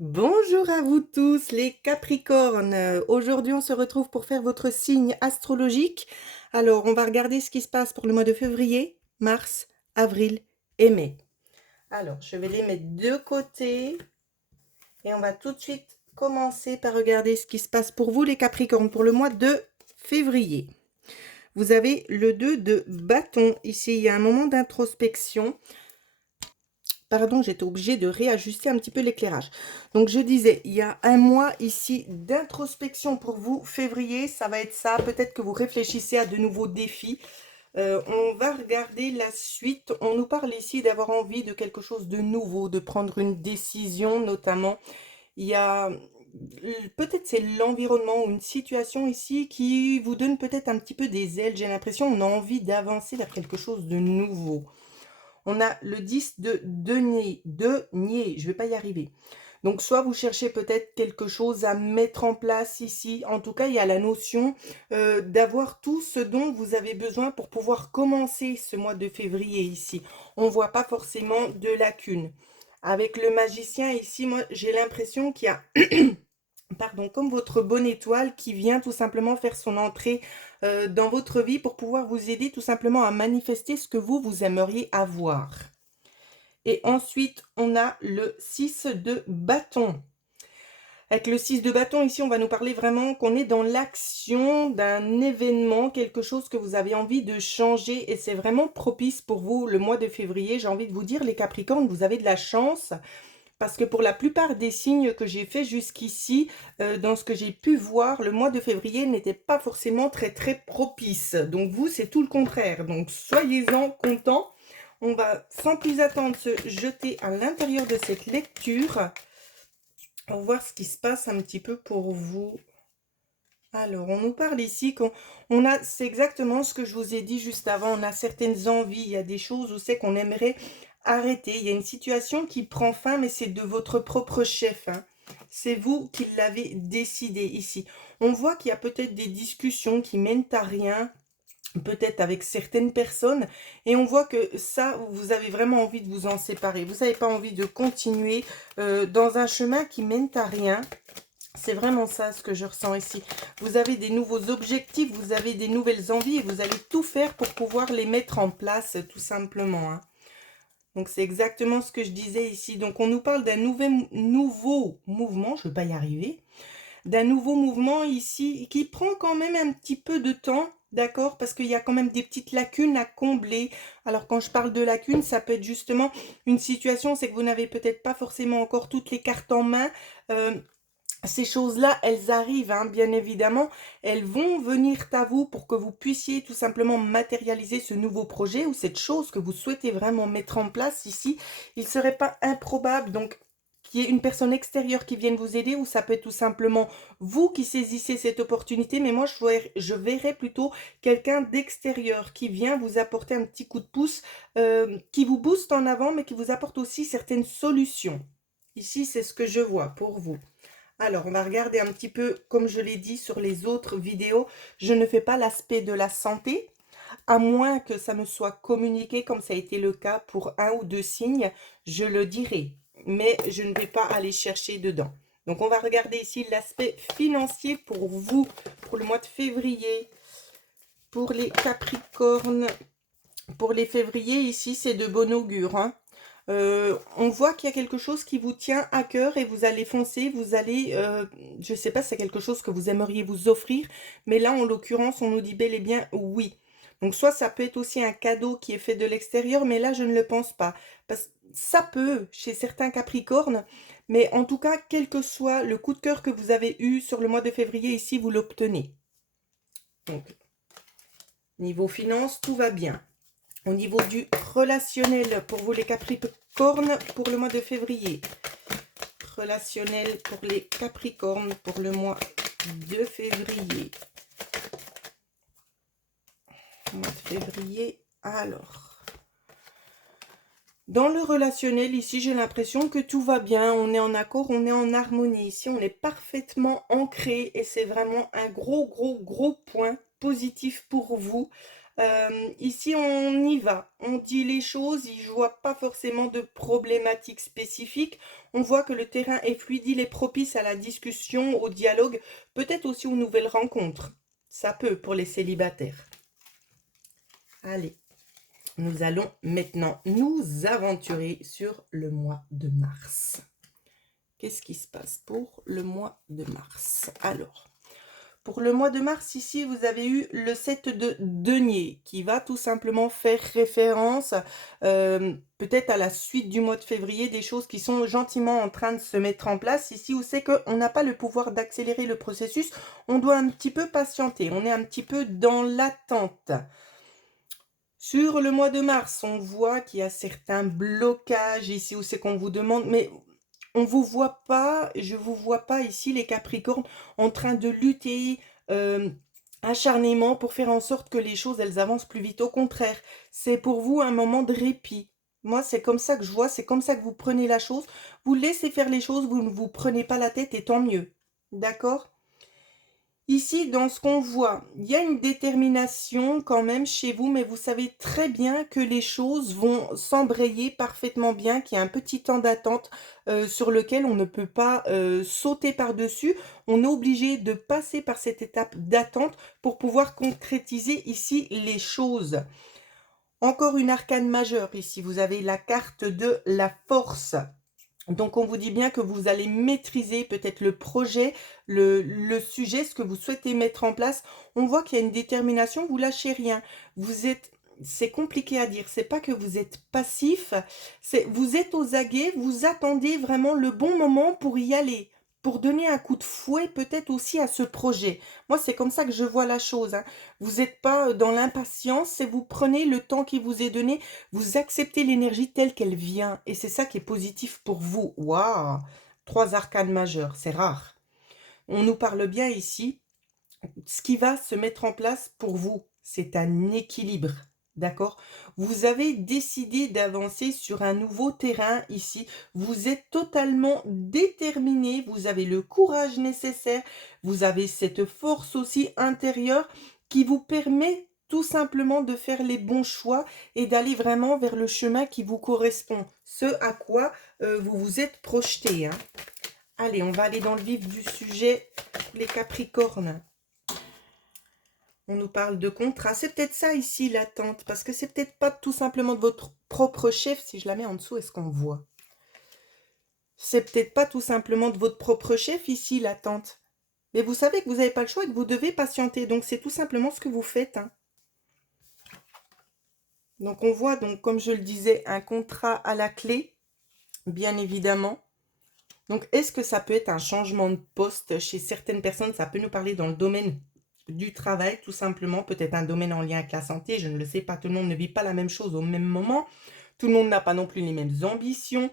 Bonjour à vous tous les Capricornes. Aujourd'hui, on se retrouve pour faire votre signe astrologique. Alors, on va regarder ce qui se passe pour le mois de février, mars, avril et mai. Alors, je vais les mettre de côté et on va tout de suite commencer par regarder ce qui se passe pour vous les Capricornes pour le mois de février. Vous avez le 2 de bâton. Ici, il y a un moment d'introspection. Pardon, j'étais obligée de réajuster un petit peu l'éclairage. Donc, je disais, il y a un mois ici d'introspection pour vous. Février, ça va être ça. Peut-être que vous réfléchissez à de nouveaux défis. On va regarder la suite. On nous parle ici d'avoir envie de quelque chose de nouveau, de prendre une décision notamment. Il y a peut-être c'est l'environnement ou une situation ici qui vous donne peut-être un petit peu des ailes. J'ai l'impression on a envie d'avancer vers quelque chose de nouveau. On a le 10 de denier, je vais pas y arriver. Donc, soit vous cherchez peut-être quelque chose à mettre en place ici. En tout cas, il y a la notion d'avoir tout ce dont vous avez besoin pour pouvoir commencer ce mois de février ici. On ne voit pas forcément de lacunes. Avec le magicien ici, moi, j'ai l'impression qu'il y a pardon, comme votre bonne étoile qui vient tout simplement faire son entrée dans votre vie pour pouvoir vous aider tout simplement à manifester ce que vous aimeriez avoir. Et ensuite, on a le 6 de bâton. Avec le 6 de bâton, ici, on va nous parler vraiment qu'on est dans l'action d'un événement, quelque chose que vous avez envie de changer et c'est vraiment propice pour vous le mois de février. J'ai envie de vous dire, les Capricornes, vous avez de la chance parce que pour la plupart des signes que j'ai fait jusqu'ici, dans ce que j'ai pu voir, le mois de février n'était pas forcément très très propice. Donc vous, c'est tout le contraire. Donc soyez-en contents. On va sans plus attendre se jeter à l'intérieur de cette lecture pour voir ce qui se passe un petit peu pour vous. Alors, on nous parle ici qu'on a, c'est exactement ce que je vous ai dit juste avant, on a certaines envies, il y a des choses où c'est qu'on aimerait arrêter. Il y a une situation qui prend fin, mais c'est de votre propre chef, hein. C'est vous qui l'avez décidé ici. On voit qu'il y a peut-être des discussions qui mènent à rien, peut-être avec certaines personnes, et on voit que ça, vous avez vraiment envie de vous en séparer. Vous n'avez pas envie de continuer dans un chemin qui mène à rien. C'est vraiment ça ce que je ressens ici. Vous avez des nouveaux objectifs, vous avez des nouvelles envies et vous allez tout faire pour pouvoir les mettre en place tout simplement, hein. Donc c'est exactement ce que je disais ici. Donc on nous parle d'un nouveau mouvement, je ne vais pas y arriver, d'un nouveau mouvement ici qui prend quand même un petit peu de temps, d'accord, parce qu'il y a quand même des petites lacunes à combler. Alors quand je parle de lacunes, ça peut être justement une situation, c'est que vous n'avez peut-être pas forcément encore toutes les cartes en main. Ces choses-là, elles arrivent, hein, bien évidemment. Elles vont venir à vous pour que vous puissiez tout simplement matérialiser ce nouveau projet ou cette chose que vous souhaitez vraiment mettre en place ici. Il ne serait pas improbable, donc, qu'il y ait une personne extérieure qui vienne vous aider ou ça peut être tout simplement vous qui saisissez cette opportunité. Mais moi, je verrais plutôt quelqu'un d'extérieur qui vient vous apporter un petit coup de pouce, qui vous booste en avant, mais qui vous apporte aussi certaines solutions. Ici, c'est ce que je vois pour vous. Alors, on va regarder un petit peu, comme je l'ai dit sur les autres vidéos, je ne fais pas l'aspect de la santé, à moins que ça me soit communiqué, comme ça a été le cas pour un ou deux signes, je le dirai, mais je ne vais pas aller chercher dedans. Donc, on va regarder ici l'aspect financier pour vous, pour le mois de février, pour les Capricornes. Pour les févriers, ici, c'est de bon augure, hein. On voit qu'il y a quelque chose qui vous tient à cœur et vous allez foncer, vous allez, je ne sais pas si c'est quelque chose que vous aimeriez vous offrir, mais là, en l'occurrence, on nous dit bel et bien oui. Donc, soit ça peut être aussi un cadeau qui est fait de l'extérieur, mais là, je ne le pense pas. Parce ça peut, chez certains Capricornes, mais en tout cas, quel que soit le coup de cœur que vous avez eu sur le mois de février, ici, vous l'obtenez. Donc, niveau finance, tout va bien. Au niveau du relationnel, pour vous les Capricornes, pour le mois de février. Relationnel pour les Capricornes, pour le mois de février. Mois de février, alors. Dans le relationnel, ici, j'ai l'impression que tout va bien. On est en accord, on est en harmonie. Ici, on est parfaitement ancré et c'est vraiment un gros point positif pour vous. Ici, on y va, on dit les choses, je vois pas forcément de problématiques spécifiques. On voit que le terrain est fluide, il est propice à la discussion, au dialogue, peut-être aussi aux nouvelles rencontres. Ça peut pour les célibataires. Allez, nous allons maintenant nous aventurer sur le mois de mars. Qu'est-ce qui se passe pour le mois de mars? Alors, pour le mois de mars, ici, vous avez eu le 7 de denier qui va tout simplement faire référence peut-être à la suite du mois de février, des choses qui sont gentiment en train de se mettre en place. Ici, où c'est qu'on n'a pas le pouvoir d'accélérer le processus, on doit un petit peu patienter, on est un petit peu dans l'attente. Sur le mois de mars, on voit qu'il y a certains blocages ici où c'est qu'on vous demande, mais on vous voit pas, je vous vois pas ici les Capricornes en train de lutter acharnément pour faire en sorte que les choses elles avancent plus vite. Au contraire, c'est pour vous un moment de répit. Moi, c'est comme ça que je vois, c'est comme ça que vous prenez la chose. Vous laissez faire les choses, vous ne vous prenez pas la tête et tant mieux. D'accord? Ici, dans ce qu'on voit, il y a une détermination quand même chez vous, mais vous savez très bien que les choses vont s'embrayer parfaitement bien, qu'il y a un petit temps d'attente sur lequel on ne peut pas sauter par-dessus. On est obligé de passer par cette étape d'attente pour pouvoir concrétiser ici les choses. Encore une arcane majeure ici, vous avez la carte de la force. Donc, on vous dit bien que vous allez maîtriser peut-être le projet, le sujet, ce que vous souhaitez mettre en place. On voit qu'il y a une détermination, vous lâchez rien. Vous êtes, c'est compliqué à dire, c'est pas que vous êtes passif, c'est vous êtes aux aguets, vous attendez vraiment le bon moment pour y aller, pour donner un coup de fouet peut-être aussi à ce projet. Moi, c'est comme ça que je vois la chose, hein. Vous n'êtes pas dans l'impatience, c'est vous prenez le temps qui vous est donné, vous acceptez l'énergie telle qu'elle vient. Et c'est ça qui est positif pour vous. Waouh! 3 arcanes majeures, c'est rare. On nous parle bien ici. Ce qui va se mettre en place pour vous, c'est un équilibre. D'accord? Vous avez décidé d'avancer sur un nouveau terrain ici. Vous êtes totalement déterminé. Vous avez le courage nécessaire. Vous avez cette force aussi intérieure qui vous permet tout simplement de faire les bons choix et d'aller vraiment vers le chemin qui vous correspond. Ce à quoi vous vous êtes projeté, hein. Allez, on va aller dans le vif du sujet, les Capricornes. On nous parle de contrat. C'est peut-être ça ici l'attente, parce que c'est peut-être pas tout simplement de votre propre chef. Si je la mets en dessous, est-ce qu'on voit? C'est peut-être pas tout simplement de votre propre chef ici l'attente. Mais vous savez que vous n'avez pas le choix et que vous devez patienter. Donc c'est tout simplement ce que vous faites, hein. Donc on voit, donc comme je le disais, un contrat à la clé, bien évidemment. Donc est-ce que ça peut être un changement de poste chez certaines personnes? Ça peut nous parler dans le domaine du travail, tout simplement, peut-être un domaine en lien avec la santé, je ne le sais pas, tout le monde ne vit pas la même chose au même moment, tout le monde n'a pas non plus les mêmes ambitions,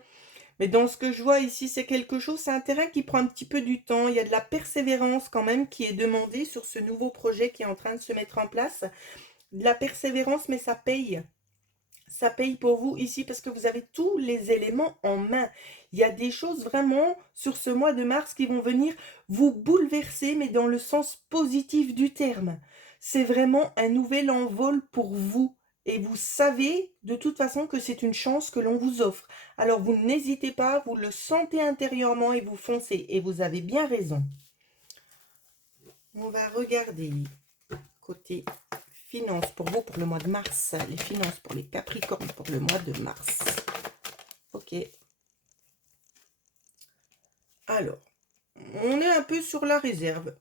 mais dans ce que je vois ici, c'est quelque chose, c'est un terrain qui prend un petit peu du temps, il y a de la persévérance quand même qui est demandée sur ce nouveau projet qui est en train de se mettre en place, de la persévérance, mais ça paye. Ça paye pour vous ici parce que vous avez tous les éléments en main. Il y a des choses vraiment sur ce mois de mars qui vont venir vous bouleverser, mais dans le sens positif du terme. C'est vraiment un nouvel envol pour vous. Et vous savez de toute façon que c'est une chance que l'on vous offre. Alors vous n'hésitez pas, vous le sentez intérieurement et vous foncez. Et vous avez bien raison. On va regarder côté finances pour vous pour le mois de mars. Les finances pour les Capricornes pour le mois de mars. Ok. Alors, on est un peu sur la réserve.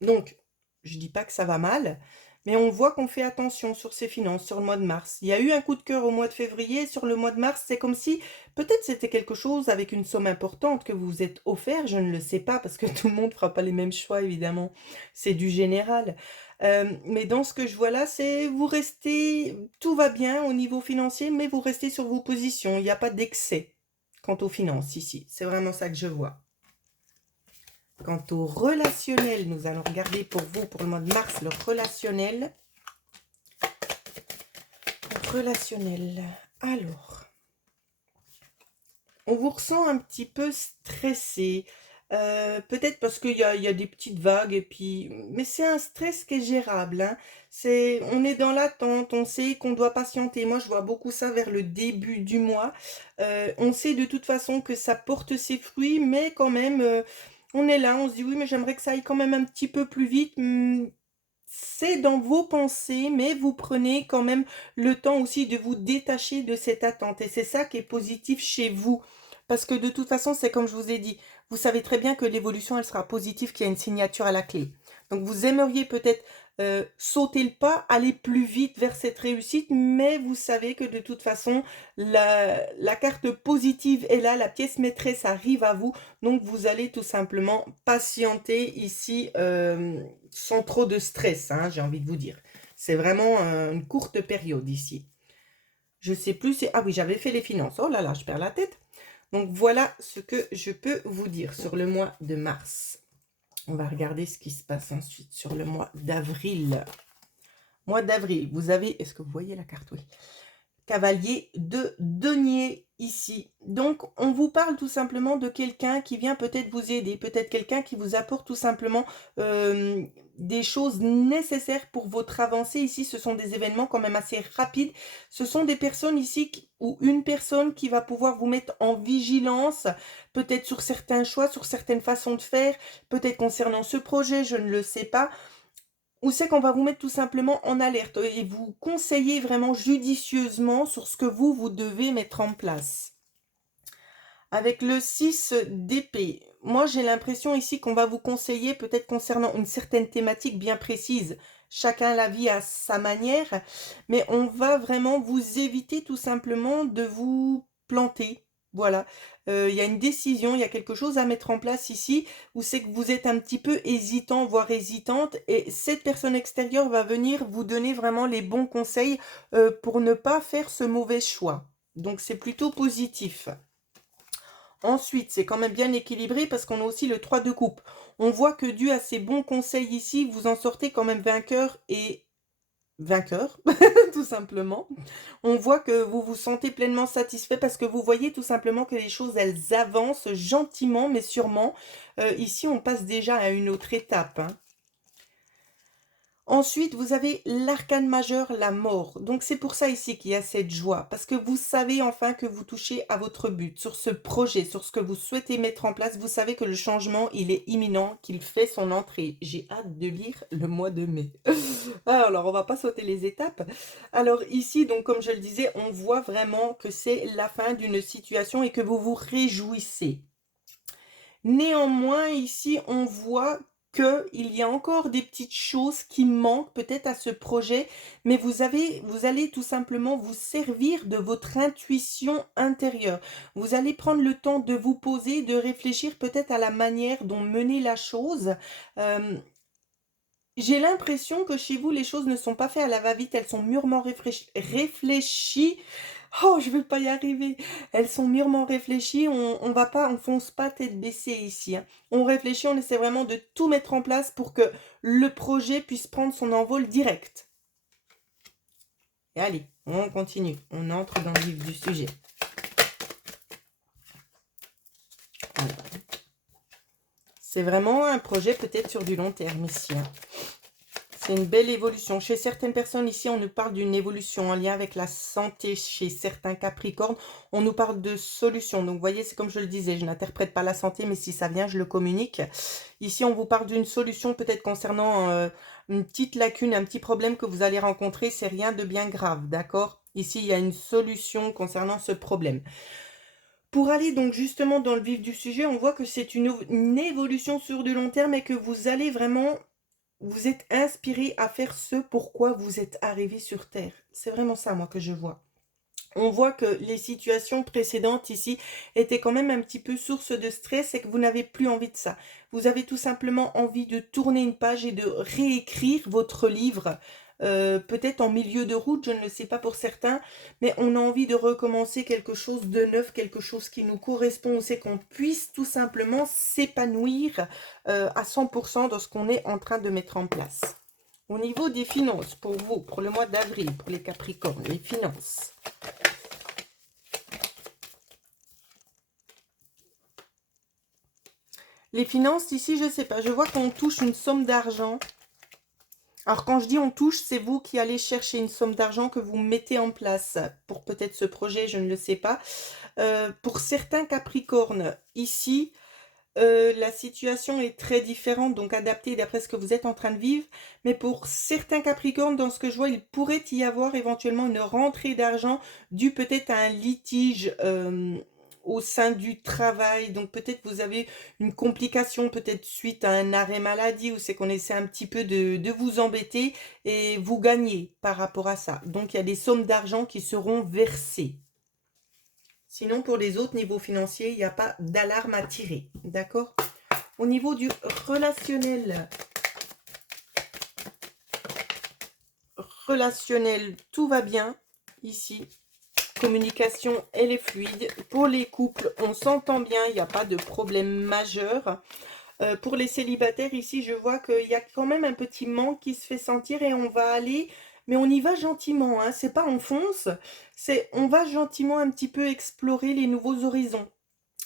Donc, je dis pas que ça va mal, mais on voit qu'on fait attention sur ses finances sur le mois de mars. Il y a eu un coup de cœur au mois de février. Sur le mois de mars, c'est comme si peut-être c'était quelque chose avec une somme importante que vous vous êtes offert. Je ne le sais pas parce que tout le monde ne fera pas les mêmes choix, évidemment. C'est du général. Mais dans ce que je vois là, c'est vous restez, tout va bien au niveau financier, mais vous restez sur vos positions. Il n'y a pas d'excès quant aux finances ici. C'est vraiment ça que je vois. Quant au relationnel, nous allons regarder pour vous, pour le mois de mars, le relationnel. Relationnel. Alors, on vous ressent un petit peu stressé, Peut-être parce qu'il y a des petites vagues et puis mais c'est un stress qui est gérable, hein. On est dans l'attente, on sait qu'on doit patienter. Moi, je vois beaucoup ça vers le début du mois. On sait de toute façon que ça porte ses fruits, mais quand même, on est là, on se dit: «Oui, mais j'aimerais que ça aille quand même un petit peu plus vite». C'est dans vos pensées, mais vous prenez quand même le temps aussi de vous détacher de cette attente et c'est ça qui est positif chez vous. Parce que de toute façon, c'est comme je vous ai dit, vous savez très bien que l'évolution, elle sera positive, qu'il y a une signature à la clé. Donc vous aimeriez peut-être sauter le pas, aller plus vite vers cette réussite, mais vous savez que de toute façon, la carte positive est là, la pièce maîtresse arrive à vous, donc vous allez tout simplement patienter ici sans trop de stress, hein, j'ai envie de vous dire. C'est vraiment une courte période ici. Je sais plus, ah oui, j'avais fait les finances. Oh là là, je perds la tête. Donc voilà ce que je peux vous dire sur le mois de mars. On va regarder ce qui se passe ensuite sur le mois d'avril. Mois d'avril, vous avez, est-ce que vous voyez la carte? Oui. Cavalier de denier ici. Donc, on vous parle tout simplement de quelqu'un qui vient peut-être vous aider, peut-être quelqu'un qui vous apporte tout simplement des choses nécessaires pour votre avancée. Ici, ce sont des événements quand même assez rapides. Ce sont des personnes ici ou une personne qui va pouvoir vous mettre en vigilance, peut-être sur certains choix, sur certaines façons de faire, peut-être concernant ce projet, je ne le sais pas. Ou c'est qu'on va vous mettre tout simplement en alerte et vous conseiller vraiment judicieusement sur ce que vous devez mettre en place. Avec le 6 d'épée, moi j'ai l'impression ici qu'on va vous conseiller peut-être concernant une certaine thématique bien précise. Chacun la vit à sa manière, mais on va vraiment vous éviter tout simplement de vous planter. Voilà, il y a une décision, il y a quelque chose à mettre en place ici, où c'est que vous êtes un petit peu hésitant, voire hésitante, et cette personne extérieure va venir vous donner vraiment les bons conseils pour ne pas faire ce mauvais choix. Donc c'est plutôt positif. Ensuite, c'est quand même bien équilibré parce qu'on a aussi le 3 de coupe. On voit que dû à ces bons conseils ici, vous en sortez quand même vainqueur et vainqueur, tout simplement. On voit que vous vous sentez pleinement satisfait parce que vous voyez tout simplement que les choses, elles avancent gentiment mais sûrement. Ici, on passe déjà à une autre étape, hein. Ensuite, vous avez l'arcane majeur, la mort. Donc, c'est pour ça ici qu'il y a cette joie, parce que vous savez enfin que vous touchez à votre but, sur ce projet, sur ce que vous souhaitez mettre en place. Vous savez que le changement, il est imminent, qu'il fait son entrée. J'ai hâte de lire le mois de mai. Ah, alors, on va pas sauter les étapes. Alors, ici, donc, comme je le disais, on voit vraiment que c'est la fin d'une situation et que vous vous réjouissez. Néanmoins, ici, on voit qu'il y a encore des petites choses qui manquent peut-être à ce projet, mais vous allez tout simplement vous servir de votre intuition intérieure. Vous allez prendre le temps de vous poser, de réfléchir peut-être à la manière dont mener la chose. Euh, j'ai l'impression que chez vous, les choses ne sont pas faites à la va-vite, elles sont mûrement réfléchies. Oh, je vais pas y arriver. Elles sont mûrement réfléchies. On va pas, on fonce pas tête baissée ici, hein. On réfléchit, on essaie vraiment de tout mettre en place pour que le projet puisse prendre son envol direct. Et allez, on continue. On entre dans le vif du sujet. Alors, c'est vraiment un projet peut-être sur du long terme ici, hein. C'est une belle évolution. Chez certaines personnes ici, on nous parle d'une évolution en lien avec la santé. Chez certains Capricornes, on nous parle de solutions. Donc, vous voyez, c'est comme je le disais, je n'interprète pas la santé, mais si ça vient, je le communique. Ici, on vous parle d'une solution peut-être concernant une petite lacune, un petit problème que vous allez rencontrer. C'est rien de bien grave, d'accord? Ici, il y a une solution concernant ce problème. Pour aller donc justement dans le vif du sujet, on voit que c'est une évolution sur du long terme et que vous allez vraiment vous êtes inspiré à faire ce pourquoi vous êtes arrivé sur Terre. C'est vraiment ça, moi, que je vois. On voit que les situations précédentes ici étaient quand même un petit peu source de stress et que vous n'avez plus envie de ça. Vous avez tout simplement envie de tourner une page et de réécrire votre livre, peut-être en milieu de route, je ne le sais pas pour certains, mais on a envie de recommencer quelque chose de neuf, quelque chose qui nous correspond, c'est qu'on puisse tout simplement s'épanouir à 100% dans ce qu'on est en train de mettre en place. Au niveau des finances, pour vous, pour le mois d'avril, pour les Capricornes, les finances. Les finances, ici, je ne sais pas. Je vois qu'on touche une somme d'argent. Alors, quand je dis on touche, c'est vous qui allez chercher une somme d'argent que vous mettez en place pour peut-être ce projet, je ne le sais pas. Pour certains Capricornes, ici, la situation est très différente, donc adaptée d'après ce que vous êtes en train de vivre. Mais pour certains Capricornes, dans ce que je vois, il pourrait y avoir éventuellement une rentrée d'argent due peut-être à un litige au sein du travail. Donc peut-être vous avez une complication, peut-être suite à un arrêt maladie, où c'est qu'on essaie un petit peu de vous embêter et vous gagnez par rapport à ça. Donc il y a des sommes d'argent qui seront versées. Sinon, pour les autres niveaux financiers, il n'y a pas d'alarme à tirer. D'accord? Au niveau du relationnel, tout va bien ici. Communication, elle est fluide. Pour les couples, on s'entend bien, il n'y a pas de problème majeur. Pour les célibataires, ici, je vois qu'il y a quand même un petit manque qui se fait sentir et on va aller, mais on y va gentiment, hein. C'est pas on fonce, c'est on va gentiment un petit peu explorer les nouveaux horizons.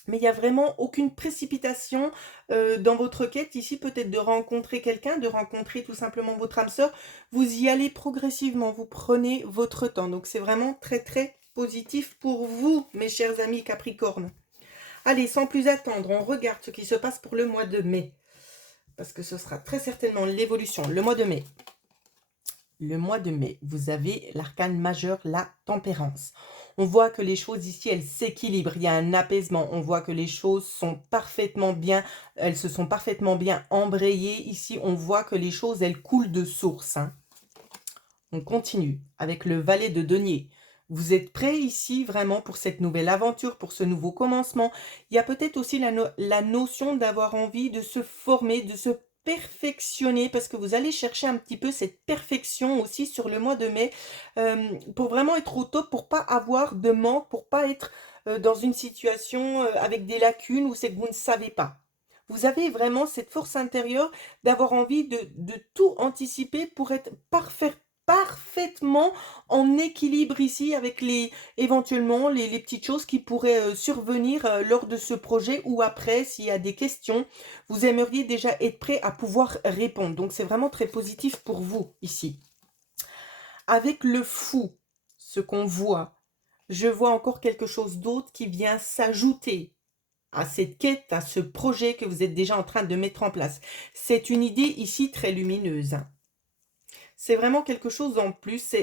Mais il n'y a vraiment aucune précipitation dans votre quête ici, peut-être de rencontrer quelqu'un, de rencontrer tout simplement votre âme sœur. Vous y allez progressivement, vous prenez votre temps. Donc c'est vraiment très très positif pour vous, mes chers amis Capricorne. Allez, sans plus attendre, on regarde ce qui se passe pour le mois de mai. Parce que ce sera très certainement l'évolution. Le mois de mai. Le mois de mai, vous avez l'arcane majeur, la tempérance. On voit que les choses ici, elles s'équilibrent. Il y a un apaisement. On voit que les choses sont parfaitement bien. Elles se sont parfaitement bien embrayées. Ici, on voit que les choses, elles coulent de source, hein. On continue avec le valet de denier. Vous êtes prêts ici vraiment pour cette nouvelle aventure, pour ce nouveau commencement. Il y a peut-être aussi la notion d'avoir envie de se former, de se perfectionner, parce que vous allez chercher un petit peu cette perfection aussi sur le mois de mai, pour vraiment être au top, pour pas avoir de manque, pour pas être dans une situation avec des lacunes où c'est que vous ne savez pas. Vous avez vraiment cette force intérieure d'avoir envie de tout anticiper pour être parfaitement en équilibre ici avec éventuellement les petites choses qui pourraient survenir lors de ce projet ou après, s'il y a des questions, vous aimeriez déjà être prêt à pouvoir répondre. Donc c'est vraiment très positif pour vous ici. Avec le fou, ce qu'on voit, je vois encore quelque chose d'autre qui vient s'ajouter à cette quête, à ce projet que vous êtes déjà en train de mettre en place. C'est une idée ici très lumineuse, hein. C'est vraiment quelque chose en plus,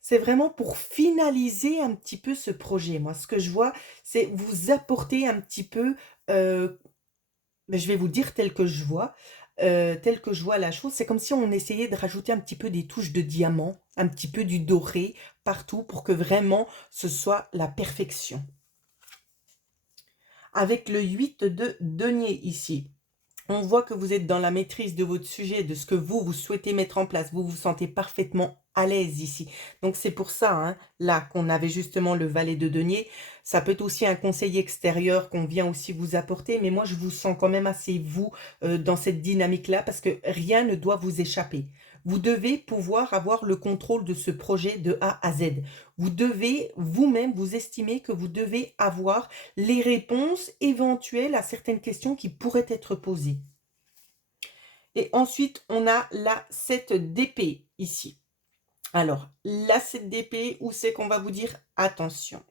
c'est vraiment pour finaliser un petit peu ce projet. Moi, ce que je vois, c'est vous apporter un petit peu, beh, je vais vous dire tel que je vois la chose. C'est comme si on essayait de rajouter un petit peu des touches de diamant, un petit peu du doré partout pour que vraiment ce soit la perfection. Avec le 8 de denier ici. On voit que vous êtes dans la maîtrise de votre sujet, de ce que vous souhaitez mettre en place. Vous vous sentez parfaitement à l'aise ici. Donc c'est pour ça, hein, là, qu'on avait justement le valet de denier. Ça peut être aussi un conseil extérieur qu'on vient aussi vous apporter, mais moi je vous sens quand même assez vous dans cette dynamique-là parce que rien ne doit vous échapper. Vous devez pouvoir avoir le contrôle de ce projet de A à Z. Vous devez vous-même vous estimer que vous devez avoir les réponses éventuelles à certaines questions qui pourraient être posées. Et ensuite, on a la 7 d'épée ici. Alors, la 7 d'épée, où c'est qu'on va vous dire attention.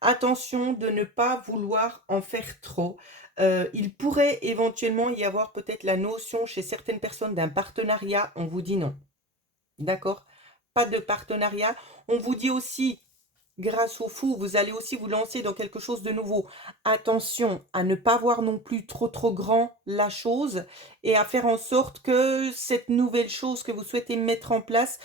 Attention de ne pas vouloir en faire trop. Il pourrait éventuellement y avoir peut-être la notion chez certaines personnes d'un partenariat. On vous dit non. D'accord? Pas de partenariat. On vous dit aussi, grâce au fou, vous allez aussi vous lancer dans quelque chose de nouveau. Attention à ne pas voir non plus trop grand la chose et à faire en sorte que cette nouvelle chose que vous souhaitez mettre en place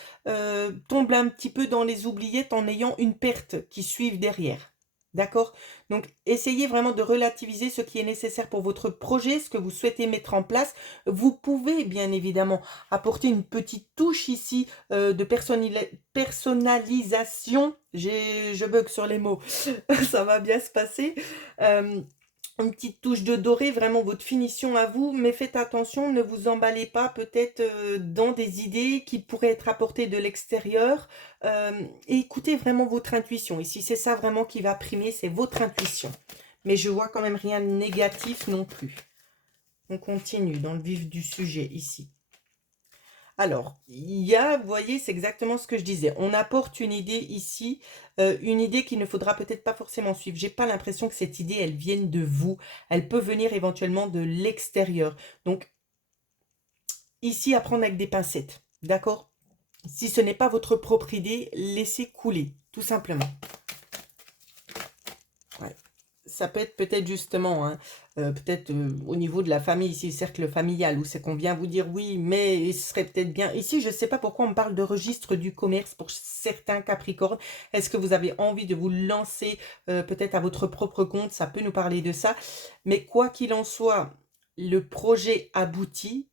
tombe un petit peu dans les oubliettes en ayant une perte qui suive derrière. D'accord? Donc, essayez vraiment de relativiser ce qui est nécessaire pour votre projet, ce que vous souhaitez mettre en place. Vous pouvez, bien évidemment, apporter une petite touche ici de personnalisation. Je bug sur les mots. Ça va bien se passer. Euh, une petite touche de doré, vraiment votre finition à vous, mais faites attention, ne vous emballez pas peut-être dans des idées qui pourraient être apportées de l'extérieur. Et écoutez vraiment votre intuition. Ici, c'est ça vraiment qui va primer, c'est votre intuition. Mais je vois quand même rien de négatif non plus. On continue dans le vif du sujet ici. Alors, il y a, vous voyez, c'est exactement ce que je disais. On apporte une idée ici, une idée qu'il ne faudra peut-être pas forcément suivre. J'ai pas l'impression que cette idée, elle vienne de vous. Elle peut venir éventuellement de l'extérieur. Donc, ici, à prendre avec des pincettes. D'accord? Si ce n'est pas votre propre idée, laissez couler, tout simplement. Ouais. Ça peut être peut-être justement, hein, peut-être au niveau de la famille, ici, le cercle familial, où c'est qu'on vient vous dire oui, mais ce serait peut-être bien. Ici, je ne sais pas pourquoi on me parle de registre du commerce pour certains Capricornes. Est-ce que vous avez envie de vous lancer peut-être à votre propre compte? Ça peut nous parler de ça. Mais quoi qu'il en soit, le projet aboutit,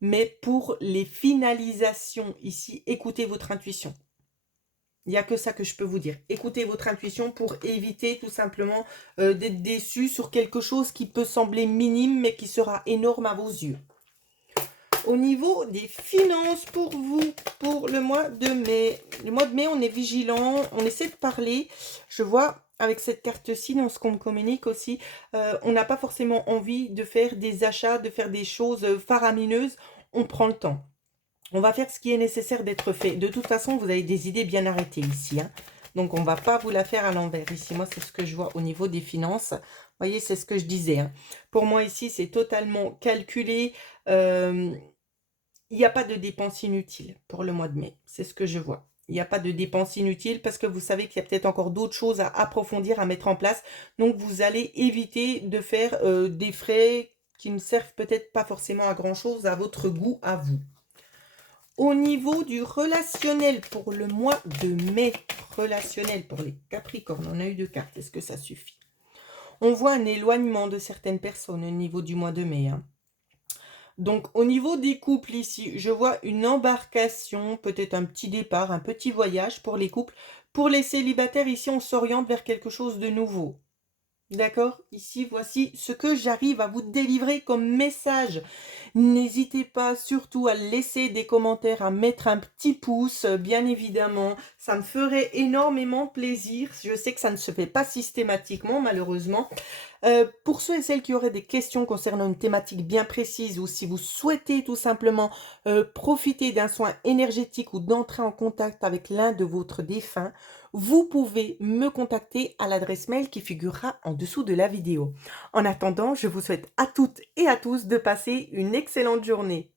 mais pour les finalisations ici, écoutez votre intuition. Il n'y a que ça que je peux vous dire. Écoutez votre intuition pour éviter tout simplement d'être déçu sur quelque chose qui peut sembler minime, mais qui sera énorme à vos yeux. Au niveau des finances pour vous, pour le mois de mai. Le mois de mai, on est vigilant, on essaie de parler. Je vois avec cette carte-ci, dans ce qu'on me communique aussi, on n'a pas forcément envie de faire des achats, de faire des choses faramineuses. On prend le temps. On va faire ce qui est nécessaire d'être fait. De toute façon, vous avez des idées bien arrêtées ici, hein. Donc, on ne va pas vous la faire à l'envers. Ici, moi, c'est ce que je vois au niveau des finances. Vous voyez, c'est ce que je disais, hein. Pour moi, ici, c'est totalement calculé. Il n'y a pas de dépenses inutiles pour le mois de mai. C'est ce que je vois. Il n'y a pas de dépenses inutiles parce que vous savez qu'il y a peut-être encore d'autres choses à approfondir, à mettre en place. Donc, vous allez éviter de faire des frais qui ne servent peut-être pas forcément à grand-chose à votre goût, à vous. Au niveau du relationnel pour le mois de mai, relationnel pour les Capricornes, on a eu 2 cartes, est-ce que ça suffit? On voit un éloignement de certaines personnes au niveau du mois de mai, hein. Donc, au niveau des couples ici, je vois une embarcation, peut-être un petit départ, un petit voyage pour les couples. Pour les célibataires, ici, on s'oriente vers quelque chose de nouveau. D'accord? Ici, voici ce que j'arrive à vous délivrer comme message. N'hésitez pas surtout à laisser des commentaires, à mettre un petit pouce, bien évidemment. Ça me ferait énormément plaisir. Je sais que ça ne se fait pas systématiquement, malheureusement. Pour ceux et celles qui auraient des questions concernant une thématique bien précise ou si vous souhaitez tout simplement profiter d'un soin énergétique ou d'entrer en contact avec l'un de votre défunt, vous pouvez me contacter à l'adresse mail qui figurera en dessous de la vidéo. En attendant, je vous souhaite à toutes et à tous de passer une excellente journée.